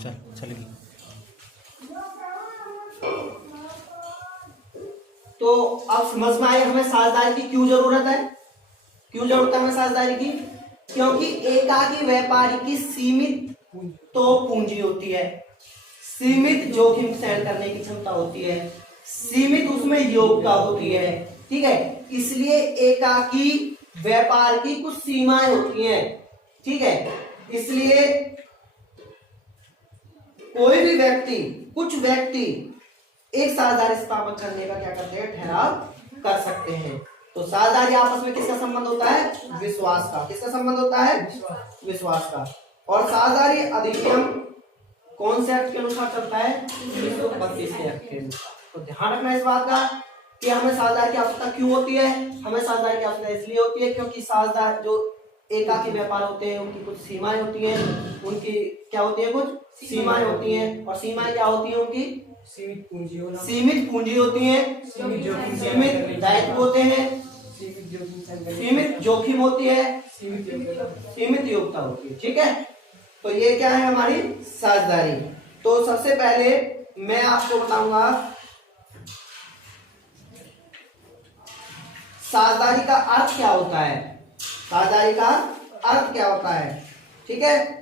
चलेगी। तो अब समझ में आए हमें साझेदारी की क्यों जरूरत है। क्यों जरूरत है हमें साझेदारी की? क्योंकि एकाकी व्यापारी की सीमित तो पूंजी होती है, सीमित जोखिम सहन करने की क्षमता होती है, सीमित उसमें योग्यता होती है, ठीक है। इसलिए एकाकी व्यापार की कुछ सीमाएं होती हैं, ठीक है। इसलिए कोई भी व्यक्ति, कुछ व्यक्ति एक साझेदारी स्थापित करने का क्या करते हैं, ठहराव कर सकते हैं। तो साझेदारी आपस में किसका संबंध होता है? विश्वास का। किसका संबंध होता है? विश्वास का। और साझेदारी अधिनियम कौन से एक्ट के अनुसार चलता है? 1932 के एक्ट के अनुसार। तो ध्यान रखना इस बात का कि हमें साझेदारी की आवश्यकता क्यों होती है। हमें साझेदारी की आवश्यकता इसलिए होती है क्योंकि साझेदार जो एकाकी व्यापार होते हैं उनकी कुछ सीमाएं होती हैं, उनकी क्या होती है, कुछ सीमाएं होती हैं। और सीमाएं क्या होती है उनकी? सीमित पूंजी होना, सीमित पूंजी होती है, सीमित दायित्व होते हैं, सीमित जोखिम होती है, सीमित योग्यता होती है, ठीक है। तो ये क्या है हमारी साझेदारी। तो सबसे पहले मैं आपको बताऊंगा साझेदारी का अर्थ क्या होता है। साझेदारी का अर्थ क्या होता है, ठीक है।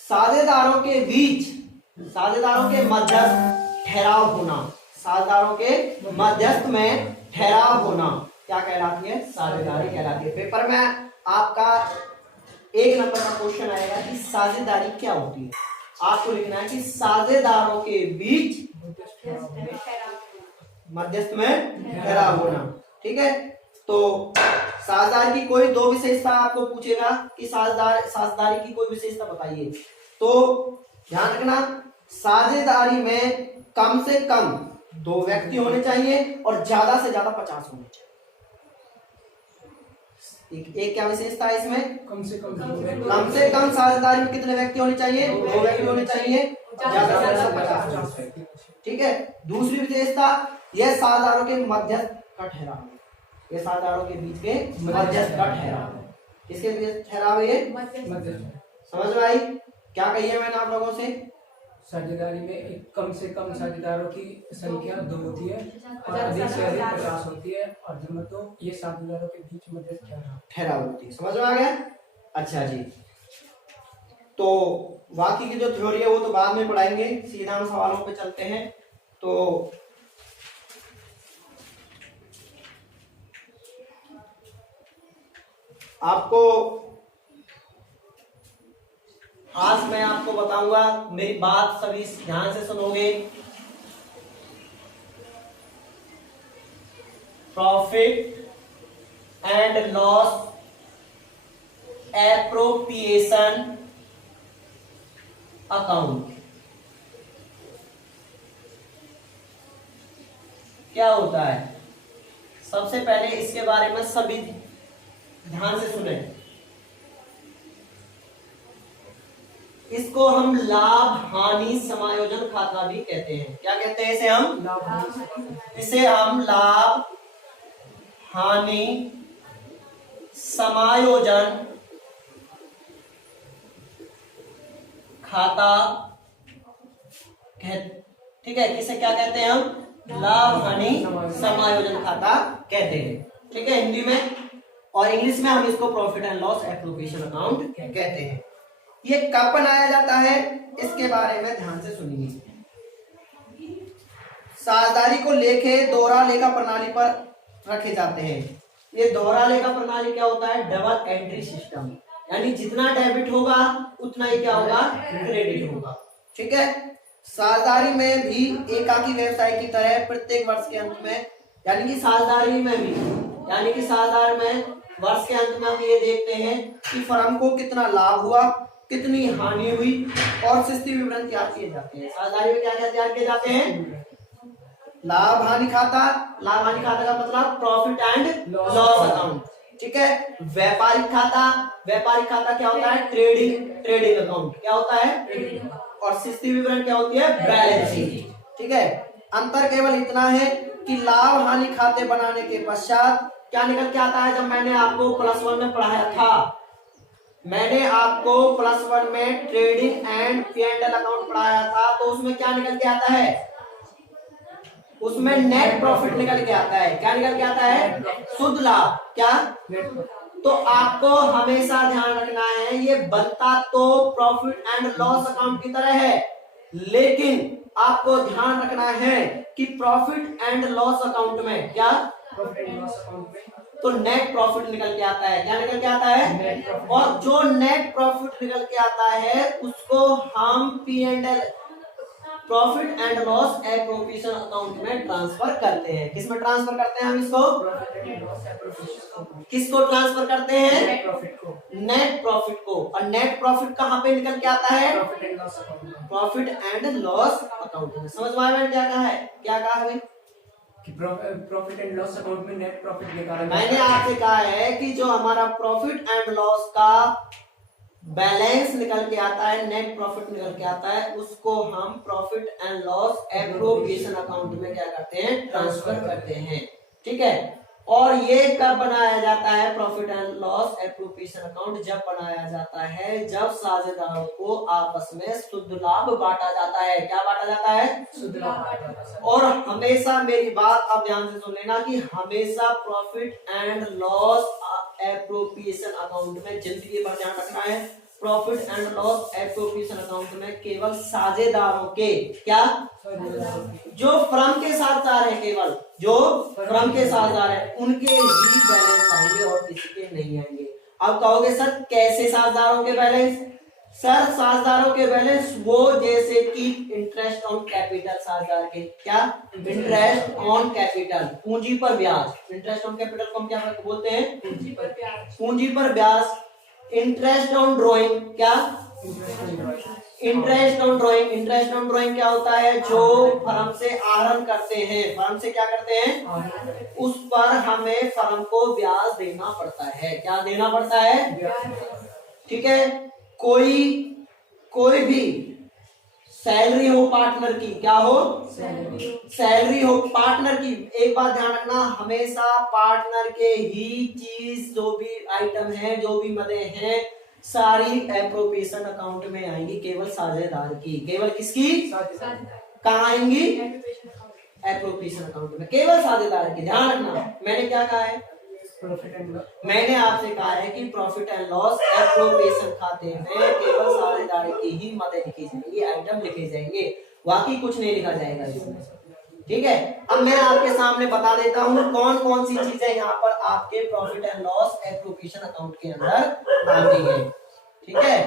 साझेदारों के बीच, साझेदारों के मध्यस्थ ठहराव होना, साझेदारों के मध्यस्थ में ठहराव होना क्या कहलाती है? साझेदारी कहलाती है। पेपर में आपका 1 नंबर का क्वेश्चन आएगा कि साझेदारी क्या होती है। आपको लिखना है कि साझेदारों के बीच मध्यस्थ में ठहराव होना, ठीक है। तो साझेदारी की कोई 2 विशेषता आपको पूछेगा कि साझेदारी की कोई विशेषता बताइए। तो ध्यान रखना, साझेदारी में कम से कम 2 व्यक्ति होने चाहिए और ज्यादा से ज्यादा 50 होने चाहिए। एक क्या विशेषता है इसमें? कम से कम साझेदारी में कितने व्यक्ति होने चाहिए? 2 व्यक्ति होने चाहिए, ज्यादा से ज्यादा 50 व्यक्ति, ठीक है। दूसरी विशेषता, यह साझेदारों के मध्यस्थ का ठहराव है, ये साझेदारों के बीच के मध्यस्थ का ठहराव है। किसके बीच ठहराव है ये? समझ में आई? क्या कही है मैंने आप लोगों से? साझेदारी में एक कम से कम साझेदारों की संख्या 2 होती है और अधिक से अधिक 50 होती है और जब तो ये साझेदारों के बीच मध्यस्थ ठहराव होती है। समझ में आ गया? अच्छा जी, तो बाकी की जो थ्योरी है वो तो बाद में पढ़ाएंगे, सीधा हम सवालों पे चलते हैं। तो आपको आज मैं आपको बताऊंगा, मेरी बात सभी ध्यान से सुनोगे। Profit and loss appropriation account क्या होता है? सबसे पहले इसके बारे में सभी ध्यान से सुने। इसको हम लाभ हानि समायोजन खाता भी कहते हैं। क्या कहते हैं इसे? हम लाभ हानि समायोजन खाता ठीक है। किसे क्या कहते हैं? हम लाभ हानि समायोजन खाता कहते हैं, ठीक है, हिंदी में। और इंग्लिश में हम इसको profit and loss appropriation account कहते हैं। ये कब बनाया जाता है इसके बारे में ध्यान से सुनिए। साझेदारी को लेखे दोहरा लेखा प्रणाली पर रखे जाते हैं। ये दोहरा लेखा प्रणाली क्या होता है? डबल एंट्री सिस्टम, यानी जितना डेबिट होगा उतना ही क्या होगा? क्रेडिट होगा, ठीक है। साझेदारी में भी एकाकी व्यवसाय की तरह प्रत्येक वर्ष के अंत में, यानी कि साझेदारी में भी, यानी कि साझेदार में वर्ष के अंत में हम ये देखते हैं कि फर्म को कितना लाभ हुआ, कितनी हानि हुई और शिस्ती विवरण तैयार किए जाते हैं। साझेदारी में क्या क्या तैयार किए जाते हैं? लाभ हानि खाता। लाभ हानि खाता का मतलब प्रॉफिट एंड लॉस अकाउंट, ठीक है। व्यापारिक खाता, व्यापारिक खाता क्या होता है? ट्रेडिंग अकाउंट क्या होता है? और शिस्ती विवरण क्या होती है? बैलेंस शीट, ठीक है। अंतर केवल इतना है कि लाभ हानि खाते बनाने के पश्चात क्या निकल के आता है। जब मैंने आपको +1 में पढ़ाया था, मैंने आपको +1 में ट्रेडिंग एंड P&L अकाउंट पढ़ाया था, तो उसमें क्या निकल के आता है, उसमें नेट प्रॉफिट निकल के आता है। क्या निकल के आता है, शुद्ध लाभ। क्या, तो आपको हमेशा ध्यान रखना है, ये बनता तो प्रॉफिट एंड लॉस अकाउंट की तरह है, लेकिन आपको ध्यान रखना है कि प्रॉफिट एंड लॉस अकाउंट में क्या, प्रॉफिट एंड लॉस अकाउंट में तो नेट प्रॉफिट निकल के आता है। क्या निकल के आता है, और जो नेट प्रॉफिट निकल के आता है उसको हम P&L profit and loss appropriation account में ट्रांसफर करते हैं। किसमें ट्रांसफर करते हैं हम इसको, प्रॉफिट एंड लॉस एप्रोप्रिएशन किसको ट्रांसफर करते हैं, नेट प्रॉफिट को, नेट प्रॉफिट को। और नेट प्रॉफिट कहाँ पे निकल के आता है, प्रॉफिट एंड लॉस अकाउंट में, प्रॉफिट एंड लॉस अकाउंट में। समझ में आया मैंने क्या कहा है, क्या कहा है भाई, कि प्रॉफिट एंड लॉस अकाउंट में नेट प्रॉफिट निकाला। मैंने आपसे कहा है कि जो हमारा प्रॉफिट एंड लॉस का बैलेंस निकल के आता है, नेट प्रॉफिट निकल के आता है, उसको हम profit and loss appropriation account में क्या करते हैं, ट्रांसफर करते हैं। ठीक है, और ये कब बनाया जाता है profit and loss appropriation account, जब बनाया जाता है जब साझेदारों को आपस में शुद्ध लाभ बांटा जाता है। क्या बांटा जाता है, शुद्ध लाभ बांटा जाता है। और हमेशा मेरी बात आप ध्यान से सुन लेना कि हमेशा profit and loss appropriation account में जिंदगी भर ध्यान रखना है, profit and loss appropriation account में केवल साझेदारों के, क्या, जो फर्म के साझेदार है, केवल जो फर्म के साझेदार है उनके ही बैलेंस आएंगे और किसी के नहीं आएंगे। अब कहोगे सर कैसे साझेदारों के बैलेंस, सर साझेदारों के बैलेंस वो जैसे कि इंटरेस्ट ऑन कैपिटल साझेदार के, क्या, इंटरेस्ट ऑन कैपिटल, पूंजी पर ब्याज। इंटरेस्ट ऑन कैपिटल को हम क्या बोलते हैं, पूंजी पर ब्याज, पूंजी पर ब्याज। इंटरेस्ट ऑन ड्रॉइंग, क्या, interest on drawing. Interest on drawing क्या होता है, जो फर्म से आहरण करते हैं, फर्म से क्या करते हैं, उस पर हमें फर्म को ब्याज देना पड़ता है। क्या देना पड़ता है, ठीक है। कोई भी सैलरी हो पार्टनर की, क्या हो, सैलरी हो पार्टनर की। एक बात ध्यान रखना, हमेशा पार्टनर के ही चीज, जो भी आइटम है, जो भी मदे हैं, सारी एप्रोप्रिएशन अकाउंट में आएंगी, केवल साझेदार की। केवल किसकी, कहाँ आएंगी, एप्रोप्रिएशन अकाउंट में, केवल साझेदार की। ध्यान रखना, मैंने क्या कहा है, प्रॉफिट एंड लॉस, मैंने आपसे कहा है कि प्रॉफिट एंड लॉस एप्रोप्रिएशन खाते में केवल साझेदार की ही मदद लिखी जाएंगी, आइटम लिखे जाएंगे, बाकी कुछ नहीं लिखा जाएगा इसमें। ठीक है, अब मैं आपके सामने बता देता हूँ कौन कौन सी चीजें यहाँ पर आपके profit and loss appropriation account के अंदर आती है। ठीक है,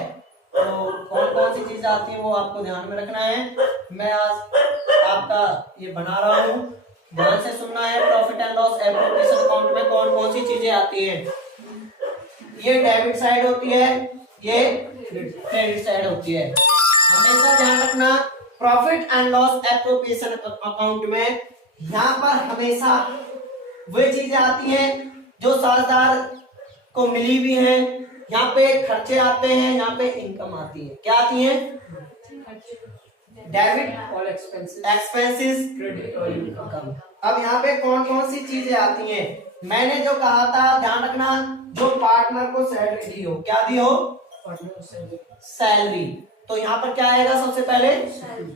तो कौन कौन सी चीजें आती है वो आपको ध्यान में रखना है। मैं आज आपका ये बना रहा हूँ, ध्यान से सुनना है। Profit and loss appropriation account में कौन कौन सी चीजें आती हैं। ये डेबिट साइड होती है, ये क्रेडिट साइड होती है। हमेशा ध्यान रखना, profit and loss appropriation account में यहाँ पर हमेशा वे चीजें आती हैं जो साझेदार को मिली भी हैं। यहाँ पे खर्चे आते हैं, यहाँ पे इनकम आती है। क्या आती है, debit all expenses, expenses, credit और इनकम। अब यहाँ पे कौन कौन सी चीजें आती हैं, मैंने जो कहा था ध्यान रखना, जो पार्टनर को सैलरी दी हो, क्या दी हो, सैलरी। तो यहाँ पर क्या आएगा, सबसे पहले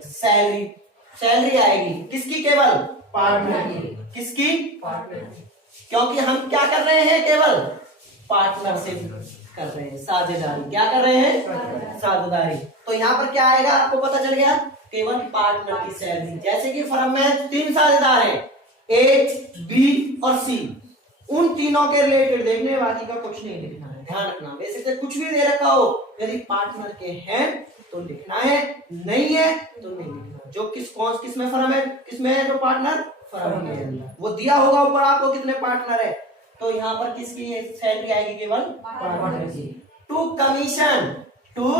सैलरी, सैलरी आएगी किसकी, केवल पार्टनर की। किसकी, पार्टनर की, क्योंकि हम क्या कर रहे हैं, केवल पार्टनरशिप कर रहे हैं, साझेदारी। क्या कर रहे हैं, साझेदारी। तो यहाँ पर क्या आएगा, आपको पता चल गया, केवल पार्टनर की सैलरी। जैसे कि फर्म में 3 साझेदार हैं, एच, बी और सी, उन तीनों के रिलेटेड देखने, बाकी का कुछ नहीं लिखना है। ध्यान रखना, वैसे से कुछ भी दे रखा हो, यदि पार्टनर के हैं तो लिखना है, नहीं है तो नहीं लिखना। जो किस में फर्म है, किसमें है जो पार्टनर, फर्म के अंदर वो दिया होगा ऊपर आपको कितने पार्टनर है, तो यहाँ पर किसकी सैलरी आएगी, केवल पार्टनर की। टू कमीशन, टू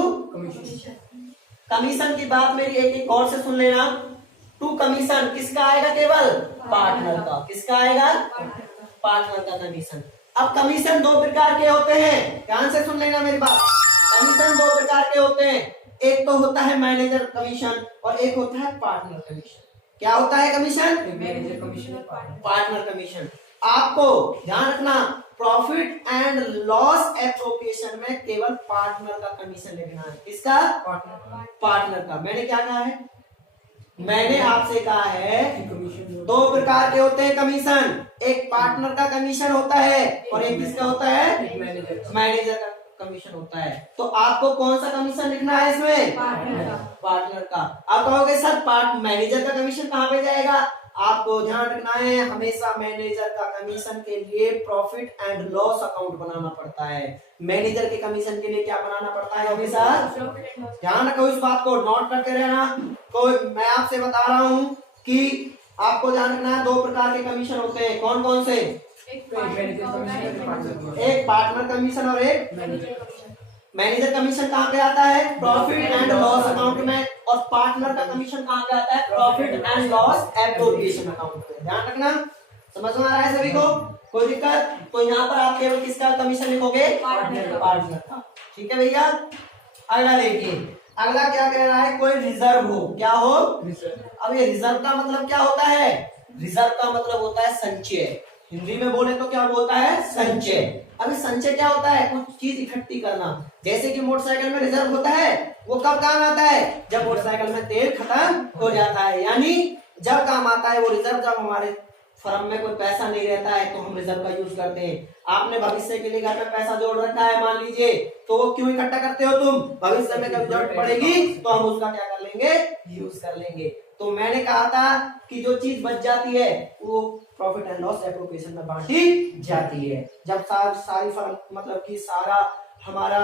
कमीशन की बात मेरी एक और से सुन लेना। टू कमीशन किसका आएगा, केवल पार्टनर का। किसका आएगा, पार्टनर का कमीशन। अब कमीशन 2 प्रकार के होते हैं, ध्यान से सुन लेना मेरी बात। कमीशन 2 प्रकार के होते हैं, एक तो होता है मैनेजर कमीशन और एक होता है पार्टनर कमीशन। क्या होता है कमीशन? एक मैनेजर कमीशन है, पार्टनर कमीशन। आपको ध्यान रखना प्रॉफिट एंड लॉस एप्रोप्रिएशन में केवल पार्टनर का कमीशन लिखना है। किसका? पार्टनर पार्टनर का। मैंने क्या कहा है? मैंने आपसे कहा है कमीशन दो प्रकार के होते हैं कमीशन, एक पार्टनर का कमीशन होता है और एक किसका होता है? मैनेजर का कमीशन होता है। तो आपको कौन सा कमीशन लिखना है इसमें? पार्टनर का। आप कहोगे सर पार्ट मैनेजर का कमीशन कहाँ पे जाएगा? आपको ध्यान रखना है हमेशा मैनेजर का कमीशन के लिए प्रॉफिट एंड लॉस अकाउंट बनाना पड़ता है। मैनेजर के कमीशन के लिए क्या बनाना पड़ता है? हमेशा ध्यान रखो, इस बात को नोट करते रहना। कोई मैं आपसे बता रहा हूं कि आपको ध्यान रखना है दो प्रकार के कमीशन होते हैं। कौन कौन से? एक पार्टनर कमीशन और एक मैनेजर कमीशन। कहाँ पे आता है? प्रॉफिट एंड लॉस अकाउंट में। और पार्टनर का कमीशन कहाँ पे आता है? Profit and loss appropriation account पे। ध्यान रखना, समझ में आ रहा है सभी को? कोई दिक्कत? तो यहाँ पर आप केवल किसका कमीशन लिखोगे? पार्टनर का। ठीक है भैया। अगला देखिए, अगला क्या कह रहा है? कोई रिजर्व हो। क्या हो? अब ये रिजर्व का मतलब क्या होता है? रिजर्व का मतलब होता है संचय। हिंदी में बोले तो क्या बोलता है? संचय। अभी संचय क्या होता है? कुछ चीज इकट्ठी करना। जैसे कि मोटरसाइकिल में रिजर्व होता है, वो कब काम आता है? जब मोटरसाइकिल में तेल खत्म हो जाता है, यानी जब काम आता है वो रिजर्व। जब हमारे फर्म में कोई पैसा नहीं रहता है तो हम रिजर्व का यूज करते हैं। आपने भविष्य के लिए घर में पैसा जोड़ रखा है मान लीजिए, तो वो क्यों इकट्ठा करते हो तुम? भविष्य में जब जरूरत पड़ेगी तो हम उसका क्या कर लेंगे? यूज कर लेंगे। तो मैंने कहा था कि जो चीज बच जाती है वो प्रॉफिट एंड लॉस एप्रोप्रिएशन में बांटी जाती है। जब सारी फर्म मतलब कि सारा हमारा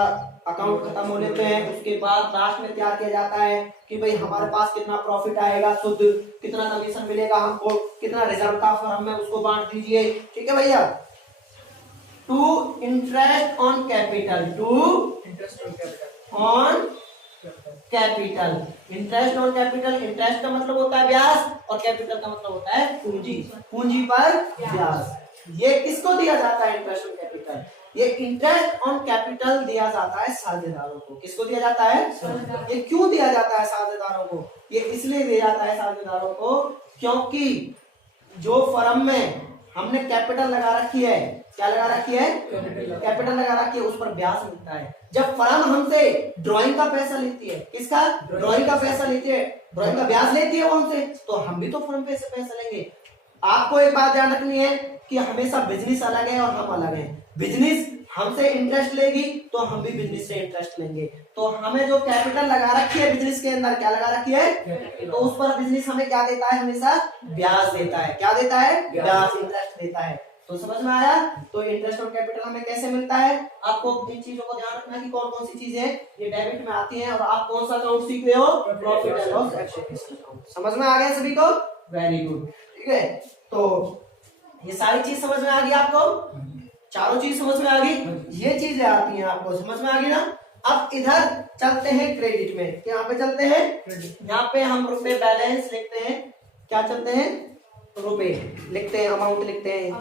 अकाउंट खत्म होने पे है, उसके बाद लास्ट में तैयार किया जाता है कि भाई हमारे पास कितना प्रॉफिट आएगा, शुद्ध कितना कमीशन मिलेगा हमको, कितना रिजर्व का फर्म में, उसको बांट दीजिए। ठीक है भैया। To interest on capital, to interest on capital. Interest on capital, interest का मतलब होता है ब्याज और कैपिटल का मतलब होता है पूंजी। पूंजी पर ब्याज। ये किसको दिया जाता है? Interest on capital. ये इंटरेस्ट ऑन कैपिटल दिया जाता है साझेदारों को। किसको दिया जाता है? ये क्यों दिया जाता है साझेदारों को? ये इसलिए दिया जाता है साझेदारों को क्योंकि जो फर्म में हमने कैपिटल लगा रखी है, क्या लगा रखी है? कैपिटल लगा रखी है, उस पर ब्याज मिलता है। जब फर्म हमसे ड्राइंग का पैसा लेती है, किसका? ड्राइंग का पैसा लेती है, ड्राइंग का ब्याज लेती है वो हमसे, तो हम भी तो फर्म पे से पैसा लेंगे। आपको एक बात ध्यान रखनी है कि हमेशा बिजनेस अलग है और हम अलग हैं। बिजनेस हमसे इंटरेस्ट लेगी तो हम भी बिजनेस से इंटरेस्ट लेंगे। तो हमें जो कैपिटल लगा रखी है बिजनेस के अंदर, क्या लगा रखी है? तो उस पर बिजनेस हमें क्या देता है? हमेशा ब्याज देता है। क्या देता है? ब्याज, इंटरेस्ट देता है। तो समझ में आया? तो इंटरेस्ट और कैपिटल हमें कैसे मिलता है? आपको इन चीजों को ध्यान रखना कि कौन कौन सी चीजें ये डेबिट में आती हैं। और आप कौन सा अकाउंट सीख रहे हो? Profit and loss account. समझ में आ गया सभी को? Very good. ठीक है, तो ये सारी चीज समझ में आ गई आपको? चारों चीज समझ में आ गई? ये चीजें आती हैं आपको, समझ में आ गई ना? अब इधर चलते हैं क्रेडिट में। यहाँ पे चलते हैं, यहाँ पे हम रुपए बैलेंस लिखते हैं। क्या चलते हैं? रुपए लिखते हैं, अमाउंट लिखते हैं,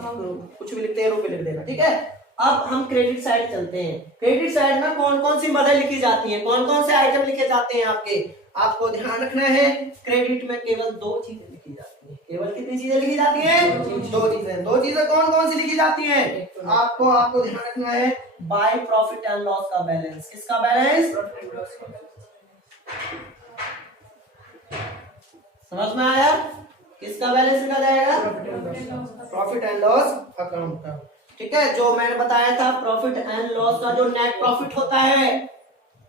कुछ भी लिखते हैं, रुपए लिख देना। ठीक है। अब हम क्रेडिट साइड चलते हैं। क्रेडिट साइड में कौन कौन सी मदद लिखी जाती है, कौन कौन से आइटम लिखे जाते हैं आपके? आपको ध्यान रखना है क्रेडिट में केवल दो चीजें लिखी जाती है। केवल कितनी चीजें लिखी जाती हैं? दो चीजें। दो चीजें कौन कौन सी लिखी जाती हैं? आपको ध्यान रखना है बाय प्रॉफिट एंड लॉस का बैलेंस। किसका बैलेंस? समझ में आया? किसका बैलेंस लिखा जाएगा? प्रॉफिट एंड लॉस अकाउंट का। ठीक है। जो मैंने बताया था प्रॉफिट एंड लॉस का जो नेट प्रॉफिट होता है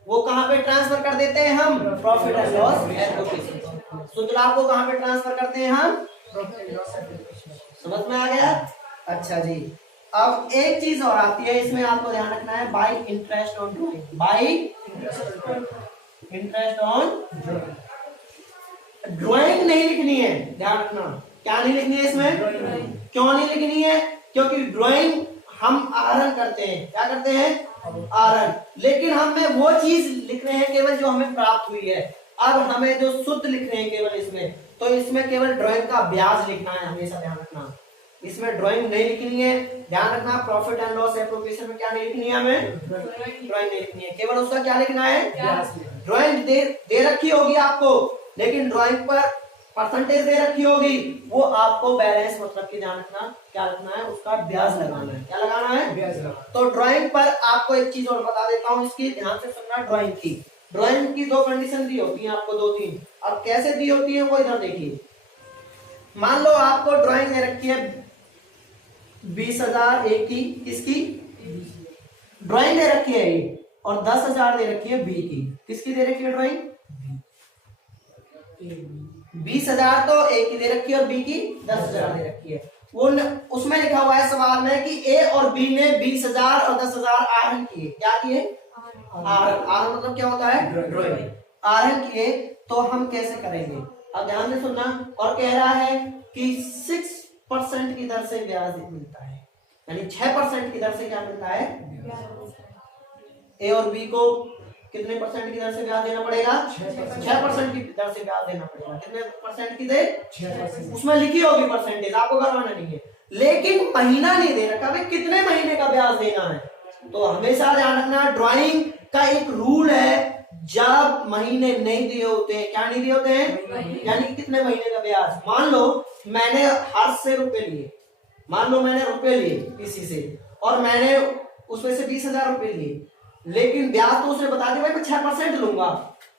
वो कहां पे ट्रांसफर कर देते हैं हम? Profit and loss appropriation. शुद्ध लाभ को कहां पे ट्रांसफर करते हैं हम? Profit and loss appropriation. समझ में आ गया? अच्छा जी। अब एक चीज और आती है इसमें, आपको ध्यान रखना है bye interest on drawing. Bye interest on drawing नहीं लिखनी है, ध्यान रखना। क्या नहीं लिखनी है इसमें? क्यों नहीं लिखनी है? क्योंकि ड्राइंग हम आहरण करते हैं। क्या करते हैं? आहरण। लेकिन हमें वो चीज लिख रहे हैं केवल जो हमें प्राप्त हुई है। अब हमें जो शुद्ध लिख रहे हैं केवल इसमें, तो इसमें केवल ड्राइंग का ब्याज लिखना है। हमेशा ध्यान रखना, इसमें ड्राइंग नहीं लिखनी है। ध्यान रखना प्रॉफिट एंड लॉस एप्रोप्रिएशन में क्या नहीं लिखनी है? हमें ड्राइंग नहीं लिखनी है, केवल उसका क्या लिखना है? ड्राइंग दे रखी होगी आपको, लेकिन ड्राइंग पर परसेंटेज दे रखी होगी, वो आपको बैलेंस मतलब कि ध्यान रखना, क्या रखना है, उसका ब्याज लगाना है। क्या लगाना है? ब्याज लगाना। तो ड्राइंग पर आपको एक चीज और बता देता हूँ, इसकी ध्यान से सुनना। ड्राइंग की दो कंडीशन दी होती है आपको, 2-3। अब कैसे दी होती है वो इधर देखिए। मान लो आपको ड्राइंग दे रखी है 20,000 ए की, किसकी? ड्राइंग दे रखी है ए, और 10,000 दे रखी है बी की। किसकी दे रखी है ड्राइंग? 20,000 तो ए की दे रखी है और बी की 10,000 दे रखी है। वो उसमें लिखा हुआ है सवाल में कि ए और बी ने 20,000 और 10,000 आहरण किए। क्या किए? आहरण मतलब क्या होता है? ड्राइंग। आहरण किए। तो हम कैसे करेंगे? अब ध्यान से सुनना। और कह रहा है कि 6% की दर से ब्याज मिलता है, यानी 6% की दर से क्या मिलता है? ए और बी को कितने परसेंट की दर से ब्याज देना पड़ेगा? 6% की दर से ब्याज देना पड़ेगा। कितने परसेंट की दे? 6%। उसमें लिखी होगी परसेंटेज, आपको करवाना नहीं है, लेकिन महीना नहीं दे रखा, भाई कितने महीने का ब्याज देना है। तो हमेशा ध्यान रखना, ड्राइंग का एक रूल है, जब महीने नहीं दिए होते हैं, क्या नहीं दिए होते हैं, यानी कितने महीने का ब्याज। मान लो मैंने हर्ष से रुपए लिए, मान लो मैंने रुपए लिए किसी से, और मैंने उसमें से 20,000 रुपए लिए, लेकिन ब्याज तो उसने बता दिया भाई मैं 6% लूंगा,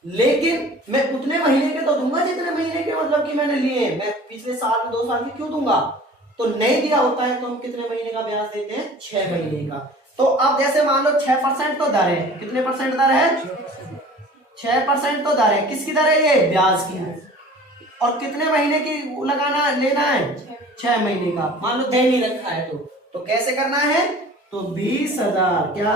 लेकिन मैं उतने महीने के तो दूंगा जितने महीने के मतलब कि मैंने लिए। मैं पिछले साल में 2 साल की क्यों दूंगा? तो नहीं दिया होता है तो हम कितने महीने का ब्याज देते हैं? 6 महीने का। तो अब जैसे मान लो 6% तो दर है, कितने परसेंट दर है? 6% तो दर है। किसकी दर है ये? ब्याज की। और कितने महीने की लगाना लेना है? 6 महीने का। मान लो दे नहीं रखा है तो कैसे करना है? तो 20,000 क्या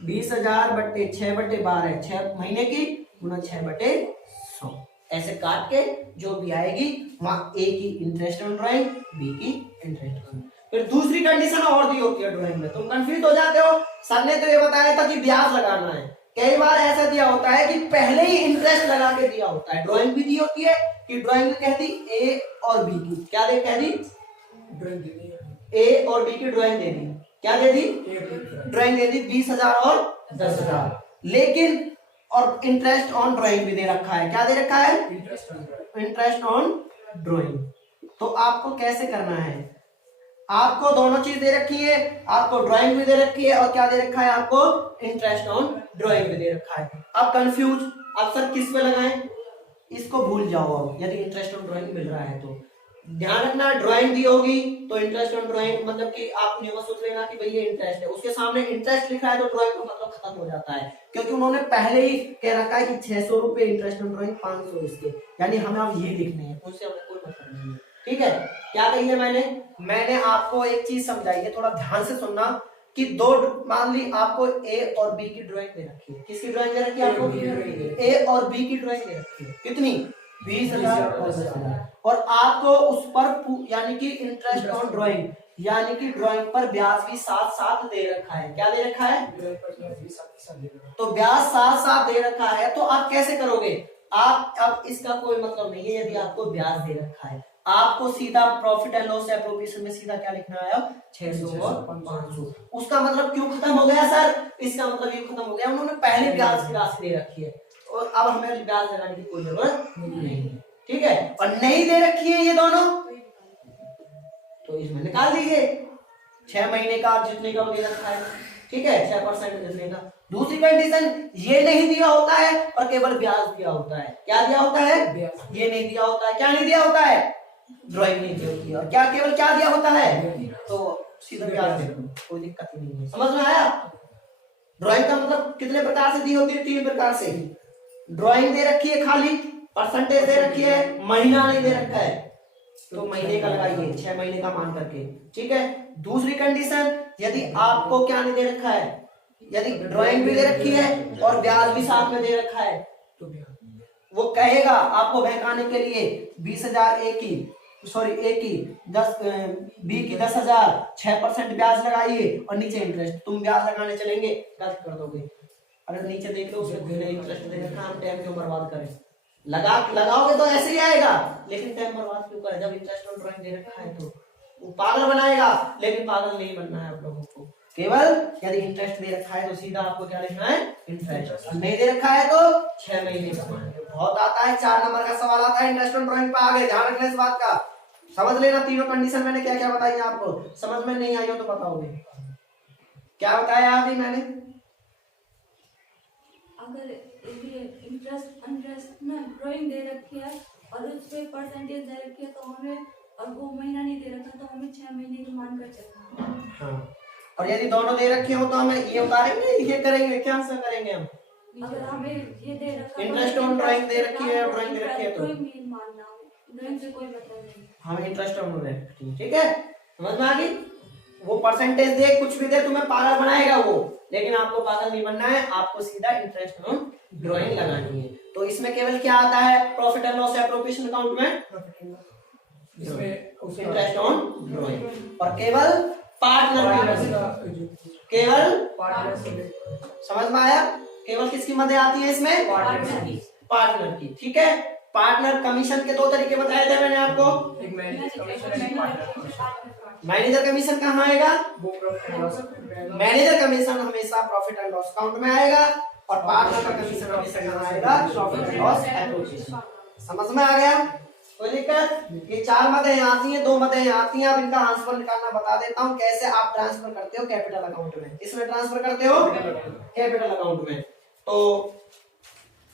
20,000 बट्टे 6/12, 6 महीने की गुना 6/100, ऐसे काट के जो भी आएगी वहां ए की इंटरेस्ट ऑन ड्राइंग, बी की इंटरेस्ट ऑन। फिर दूसरी कंडीशन और दी होती है ड्राइंग में, तुम कंफ्यूज हो जाते हो। सर ने तो ये बताया था कि ब्याज लगाना है, कई बार ऐसा दिया होता है कि पहले ही इंटरेस्ट लगा के दिया होता है। ड्राइंग भी दी होती है कि ड्राइंग में कह दी ए और बी की, क्या दे कह दी? ए और बी की ड्राइंग दे दी। क्या दे दी? ड्राइंग दे दी 20,000 और 10,000, लेकिन और इंटरेस्ट ऑन ड्राइंग भी दे रखा है। क्या दे रखा है? Interest on drawing. तो आपको कैसे करना है? आपको दोनों चीज दे रखी है, आपको ड्राइंग भी दे रखी है और क्या दे रखा है? आपको इंटरेस्ट ऑन ड्राइंग भी दे रखा है। अब कंफ्यूज, अब सर किस पे लगाएं? इसको भूल जाओ। अब यदि इंटरेस्ट ऑन ड्राइंग मिल रहा है तो ध्यान रखना, ड्राइंग दी होगी तो इंटरेस्ट ऑन ड्राइंग मतलब कि आप ये मत सोच लेना कि भाई ये इंटरेस्ट है, उसके सामने इंटरेस्ट लिखा है तो ड्राइंग का मतलब खत्म हो जाता है, क्योंकि उन्होंने पहले ही कह रखा है कि 600 रुपए इंटरेस्ट ऑन ड्राइंग, 500 इसके, यानी हमें अब ये लिखने हैं, उनसे हमें कोई मतलब नहीं है। ठीक है, क्या कही है मैंने आपको एक चीज समझाई है, थोड़ा ध्यान से सुनना कि दो, मान ली आपको ए और बी की ड्राइंग दे रखी है। किसकी ड्राइंग दे रखी है आपको? ए और बी की ड्राइंग दे रखी है। कितनी? 20,000 और 10,000, और आपको उस पर यानी कि इंटरेस्ट ऑन ड्राइंग, यानी कि ड्राइंग पर ब्याज भी साथ साथ दे रखा है। क्या दे रखा है? तो ब्याज साथ साथ दे रखा है, तो आप कैसे करोगे? आप अब इसका कोई मतलब नहीं है, यदि आपको ब्याज दे रखा है, आपको सीधा प्रॉफिट एंड लॉस एप्रोप्रिएशन में सीधा क्या लिखना है? 600 और 500। उसका मतलब क्यों खत्म हो गया सर? इसका मतलब ये खत्म हो गया, उन्होंने पहले ब्याज की राशि दे रखी है और अब हमें ब्याज लगाने की कोई जरूरत नहीं है। ठीक है, और नहीं दे रखी है ये दोनों तो इसमें निकाल दीजिए 6 महीने का जितने का दे रखा है। ठीक है, 6% जितने का। दूसरी कंडीशन, ये नहीं दिया होता है और केवल ब्याज दिया होता है। क्या दिया होता है? ये नहीं दिया होता है। क्या नहीं दिया होता है? ड्राइंग नहीं दी होती है। और क्या केवल क्या दिया होता है? तो सीधा ब्याज दे दो, कोई दिक्कत ही नहीं है। समझ में आया? ड्राइंग का मतलब कितने प्रकार से दी होती है? 3 प्रकार से। ड्राइंग दे रखी है खाली, परसेंटेज दे रखी है, महीना नहीं दे रखा है तो महीने का लगाइए 6 महीने का मान करके। ठीक है, दूसरी कंडीशन, यदि आपको क्या नहीं दे रखा है, यदि ड्राइंग भी दे रखी है और ब्याज भी साथ में दे रखा है तो वो कहेगा आपको बहकाने के लिए 20,000 ए की 10 बी की 10,000, 6% ब्याज लगाइए और नीचे इंटरेस्ट। तुम ब्याज लगाने चलेंगे, गलत कर दोगे। अरे नीचे देख लो, उसमें इंटरेस्ट दे रखा है, हम टाइम क्यों बर्बाद करें? लगाओगे तो ऐसे ही आएगा, लेकिन टाइम बर्बाद क्यों करें? जब इंटरेस्ट ऑन ड्राइंग दे रखा है तो वो पागल बनाएगा, लेकिन पागल नहीं बनना है आप लोगों को। केवल यदि इंटरेस्ट दे रखा है तो सीधा आपको क्या लिखना है, इंटरेस्ट, और नहीं दे रखा है तो 6 महीने कमाएंगे। बहुत आता है, 4 नंबर का सवाल आता है इंटरेस्ट ऑन ड्राइंग पे। आगे ध्यान रखना इस बात का, समझ लेना तीनों कंडीशन मैंने क्या क्या बताई आपको, समझ में नहीं आई हो तो बताओगे क्या बताया अभी मैंने। अगर इंटरेस्ट इंटरेस्ट में ड्राइंग दे रखी है और उस पे परसेंटेज दे रखी है तो हमें, और वो महीना नहीं दे रखा तो हमें 6 महीने की मान कर चलना है। हाँ, और यदि दोनों दे रखे हो तो हमें ये उतारेंगे, ये करेंगे, क्या आंसर करेंगे हम। अगर हमें ये दे रखा है इंटरेस्ट ऑन ड्राइंग दे रखी है, ड्राइंग दे रखी है तो ड्राइंग मानना है, ड्राइंग से कोई मतलब नहीं। हम इंटरेस्ट ऑन ड्राइंग, ठीक है, समझ में आ गई। वो परसेंटेज दे, कुछ भी दे, तुम्हें पागल बनाएगा वो, लेकिन आपको पागल नहीं बनना है, आपको सीधा इंटरेस्ट ऑन ड्राइंग लगानी है। तो इसमें केवल क्या आता है, profit and loss appropriation account में इंटरेस्ट ऑन ड्राइंग, और केवल पार्टनर की, केवल समझ में आया, केवल किसकी मदद आती है इसमें, पार्टनर की, ठीक है। पार्टनर कमीशन के 2 तरीके बताए थे मैंने आपको। मैनेजर कमीशन कहाँ आएगा, मैनेजर कमीशन हमेशा प्रॉफिट एंड लॉस अकाउंट में आएगा, और पार्टनर का कमीशन हमेशा कहाँ आएगा, प्रॉफिट एंड लॉस एप्रोप्रिएशन। समझ में आ गया, कोई दिक्कत। ये 4 मदें आती हैं, 2 मदें आती हैं। अब इनका आंसर निकालना बता देता हूँ कैसे आप ट्रांसफर करते हो कैपिटल अकाउंट में। इसमें ट्रांसफर करते हो कैपिटल अकाउंट में। तो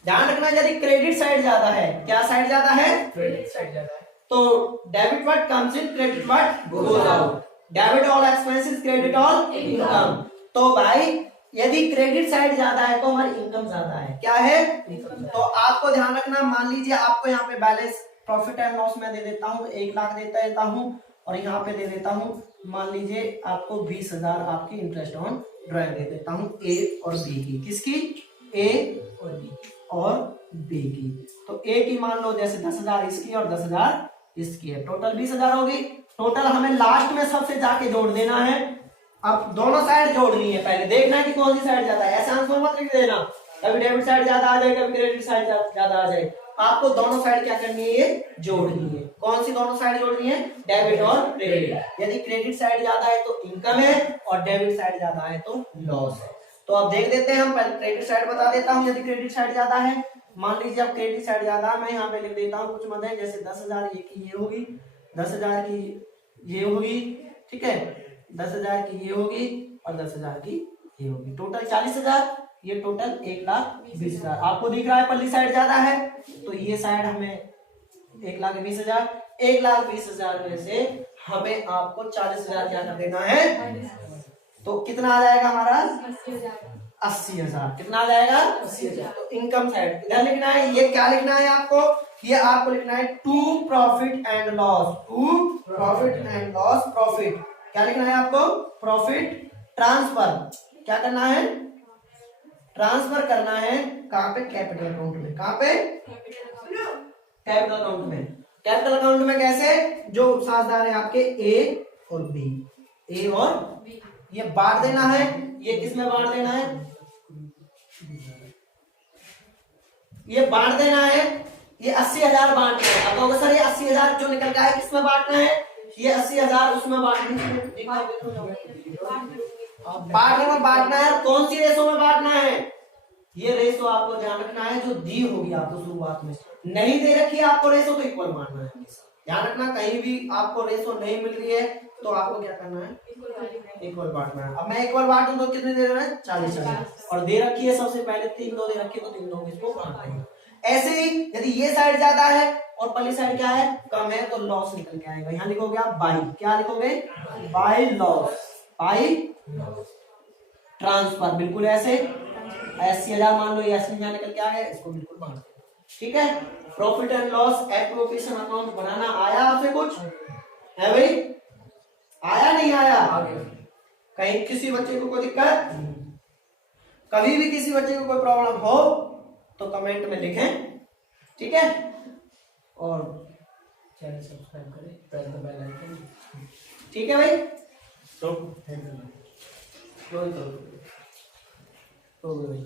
ध्यान रखना, यदि क्रेडिट साइड ज्यादा है, क्या साइड ज्यादा है, क्रेडिट साइड ज्यादा है, तो debit what comes in, credit what goes out. Debit all expenses, credit all income. तो भाई यदि क्रेडिट साइड ज्यादा है तो हमारी इनकम ज्यादा है, क्या है, तो आपको ध्यान रखना। मान लीजिए आपको यहाँ पे बैलेंस प्रॉफिट एंड लॉस में दे देता हूँ, 1 लाख देता हूँ, और यहाँ पे दे देता हूँ मान लीजिए आपको 20,000 आपकी इंटरेस्ट ऑन ड्राइंग दे देता हूँ ए और बी की, किसकी, ए और बी की। तो ए की मान लो जैसे 10,000 इसकी और 10,000 इसकी है, टोटल 20,000 होगी। टोटल हमें लास्ट में सबसे जाके जोड़ देना है। अब दोनों साइड जोड़नी है, पहले देखना है कि कौन सी साइड ज्यादा है, ऐसा आंसर मत लिख देना कभी डेबिट साइड ज्यादा आ जाए कभी क्रेडिट साइड ज्यादा आ जाए। आपको दोनों साइड क्या करनी है, ये जोड़नी है। कौन सी दोनों साइड जोड़नी है, डेबिट और क्रेडिट। यदि क्रेडिट साइड ज्यादा है तो इनकम है, और डेबिट साइड ज्यादा है तो लॉस है। तो अब देख देते हैं, हम पहले क्रेडिट साइड बता देता हूँ। यदि क्रेडिट साइड ज्यादा है, मान लीजिए अब क्रेडिट साइड ज्यादा है, मैं यहाँ पे लिख देता हूँ कुछ मदें, जैसे 10,000 की ये होगी, 10,000 की ये होगी, ठीक है, 10,000 की ये होगी, और 10,000 की ये होगी, टोटल 40,000, ये टोटल 1,20,000। आपको दिख रहा है पल्ली साइड ज्यादा है, तो ये साइड हमें 1,20,000, 1,20,000 में से हमें आपको 40,000 क्या कर देना है, तो कितना आ जाएगा हमारा 80,000। कितना आ जाएगा 80,000। तो इनकम साइड इधर लिखना है, ये क्या लिखना है आपको, ये आपको लिखना है to profit and loss, to profit and loss, profit क्या लिखना है आपको, प्रॉफिट ट्रांसफर, क्या करना है, ट्रांसफर करना है, कहां पे, कैपिटल अकाउंट में। कहां पे, कैपिटल अकाउंट में। कैपिटल अकाउंट में कैसे, जो साझेदार है आपके ए और बी, ए और बी, ये बांट देना है। ये किसमें बांट देना है, ये बांट देना है, ये 80,000 बांटना है। अब कहोगे सर ये 80,000 जो निकल गया है किसमें बांटना है, ये 80,000 उसमें बांटना है। कौन सी रेशो में बांटना है, ये रेशो आपको ध्यान रखना है जो दी होगी आपको शुरुआत में, नहीं दे रखी है आपको रेशो तो इक्वल बांटना है। ध्यान रखना, कहीं भी आपको रेशो नहीं मिल रही है तो आपको क्या करना है, इक्वल बांटना है। अब मैं इक्वल बांटूं तो कितने दे रहा है, 40, और दे रखी है सबसे पहले 3 2 दे रखी है तो 3 2 इसको बांट देंगे। ऐसे ही यदि ये साइड ज्यादा है और पल्ली साइड क्या है, कम है, तो लॉस निकल के आएगा। यहाँ लिखोगे आप बाई, क्या लिखोगे, बाई लॉस, बाई ट्रांसफर, बिल्कुल ऐसे 80,000 मान लो, ये 80,000 निकल के आ गया, इसको बिल्कुल बांट दो, ठीक है। Profit and loss appropriation account बनाना आया आपसे कुछ है भाई, आया नहीं आया, कहीं किसी बच्चे को कोई दिक्कत, कभी भी किसी बच्चे को कोई प्रॉब्लम हो तो कमेंट में लिखें, ठीक है। और चैनल सब्सक्राइब करें, प्रेस द बेल आइकन, ठीक है भाई, तो थैंक यू। तो भाई